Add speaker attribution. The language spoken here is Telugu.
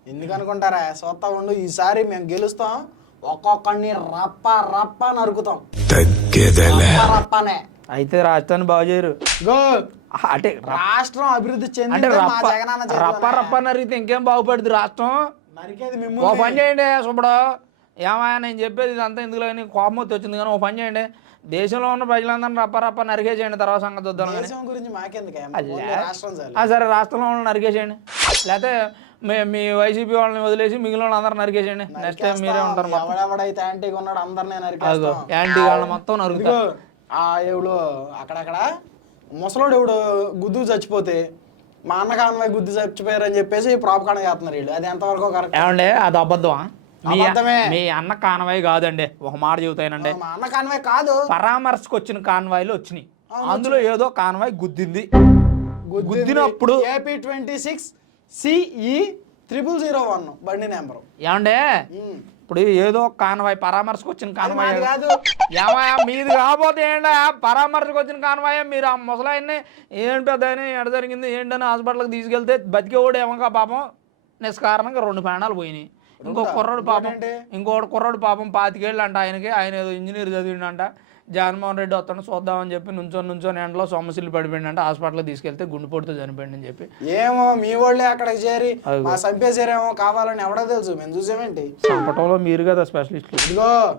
Speaker 1: ఎందుకు అనుకుంటారా? చూస్తా ఉండు, ఈసారి మేము గెలుస్తాం. ఒక్కొక్కడిని రప్ప రప్ప నరుకుతాం. రప్పనే.
Speaker 2: అయితే రాష్ట్రాన్ని బాగు చేయరు.
Speaker 1: గో
Speaker 2: అంటే
Speaker 1: రాష్ట్రం అభివృద్ధి
Speaker 2: అంటే
Speaker 1: చెందితే మా
Speaker 2: రప్ప
Speaker 1: జగనన్న
Speaker 2: రప్ప రప్ప నరిగితే ఇంకేం బాగుపడుతుంది రాష్ట్రం?
Speaker 1: నరికేది
Speaker 2: ఓ
Speaker 1: మిమ్మల్ని.
Speaker 2: పని చేయండి సుబ్బడు, ఏమాయా నేను చెప్పేది ఇదంతా ఎందుకు కానీ కోపం వచ్చి వచ్చింది, కానీ ఓ పని చేయండి, దేశంలో ఉన్న ప్రజలందరినీ రప్ప రప్ప నరికేసేయండి, తర్వాత సంగతి చూద్దాం. కానీ
Speaker 1: దేశం గురించి మాకెందుకే, రాష్ట్రం చాలు.
Speaker 2: సరే రాష్ట్రంలో వాళ్ళని నరికేసేయండి, లేకపోతే మీ వైసీపీ వాళ్ళని వదిలేసి మిగిలిన వాళ్ళందరూ నరికేసేయండి. నెక్స్ట్ టైం మీరే ఉంటారు.
Speaker 1: ఎవడెవడైతే యాంటీగా ఉన్నాడు అందరినీ
Speaker 2: అదిగో
Speaker 1: నరికేస్తాం.
Speaker 2: యాంటీ వాళ్ళని మొత్తం నరుగుతారు.
Speaker 1: ఎవడు అక్కడక్కడ ముసలోడు ఎవడు గుద్దు చచ్చిపోతే మా అన్న కాన్వాయ్ గుద్దు చచ్చిపోయారు అని చెప్పేసి ప్రాపకాండ చేస్తున్నారు వీళ్ళు. అది ఎంతవరకు కరెక్ట్?
Speaker 2: ఏమండి అది అబద్ధమా?
Speaker 1: అబద్ధమే.
Speaker 2: మీ అన్న కాన్వాయ్ కాదండి, ఒక మాట చెబుతానండి,
Speaker 1: మా అన్న కాన్వాయ్ కాదు,
Speaker 2: పరామర్శకు వచ్చిన కాన్వాయ్లు వచ్చినాయి, అందులో ఏదో కాన్వాయ్ గుద్దింది. గుద్దినప్పుడు
Speaker 1: ఏపీ 26 CE 0001 బండి నెంబరు.
Speaker 2: ఏమండే ఇప్పుడు ఏదో కాన్వాయ్ పరామర్శకు వచ్చిన కాన్వాయ్
Speaker 1: మాది కాదు.
Speaker 2: ఏమయ్యా మీది కాకపోతే ఏంటా పరామర్శకు వచ్చిన కాన్వాయ్? మీరు ఆ ముసలాయన్ని ఏంటి పెద్ద ఎడ జరిగింది ఏంటని హాస్పిటల్కి తీసుకెళ్తే బతికేవాడు ఏమో పాపం నిష్కారణంగా 2 ప్రాణాలు పోయినాయి. ఇంకో కుర్రాడు పాపం 25 ఏళ్ళు అంట ఆయనకి, ఆయన ఏదో ఇంజనీర్ చదివిండంట. జగన్మోహన్ రెడ్డి వస్తాను చూద్దామని చెప్పి నుంచొని ఎండలో సొమ్మసిల్లు పడిపోయిందంట, హాస్పిటల్కి తీసుకెళ్తే గుండెపోటుతో చనిపోయింది అని చెప్పి.
Speaker 1: ఏమో మీ వాళ్ళే అక్కడికి చేరి మా చంపేసారేమో కావాలని ఎవడో తెలుసు, మేము చూసామేంటి?
Speaker 2: చంపటంలో మీరు కదా స్పెషలిస్టులు.
Speaker 1: ఇదిగో